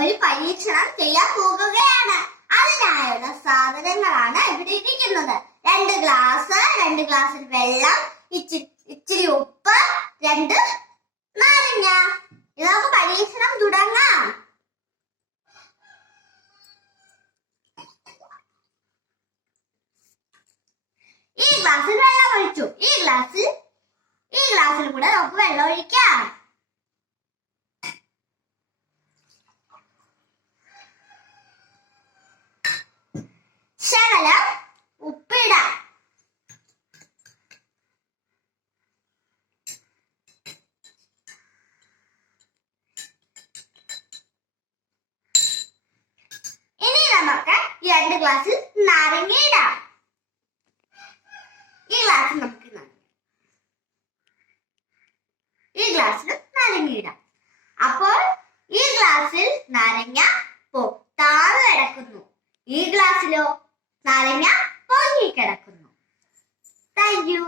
ഒരു പരീക്ഷണം ചെയ്യാൻ പോകുകയാണ്. അതിനായുള്ള സാധനങ്ങളാണ് ഇവിടെ ഇരിക്കുന്നത്. 2 ഗ്ലാസ്സിൽ വെള്ളം, ഇച്ചിരി ഉപ്പ്, 2 നാരങ്ങ. ഇത് നമുക്ക് പരീക്ഷണം തുടങ്ങാം. ഈ ഗ്ലാസ്സിൽ വെള്ളം ഒഴിച്ചു. ഈ ഗ്ലാസ്സിൽ കൂടെ നമുക്ക് വെള്ളം ഒഴിക്കാം. ശകലം ഉപ്പിടാം. ഇനി നമുക്ക് ഈ 2 ഗ്ലാസ്സിൽ നാരങ്ങ ഇടാം. ഈ ഗ്ലാസ്സിൽ നാരങ്ങ ഇടാം. അപ്പോൾ ഈ ഗ്ലാസ്സിൽ നാരങ്ങ താഴെ കിടക്കുന്നു. ഈ ഗ്ലാസ്സിലോ നാരങ്ങ പൊങ്ങി കിടക്കുന്നു. Thank you.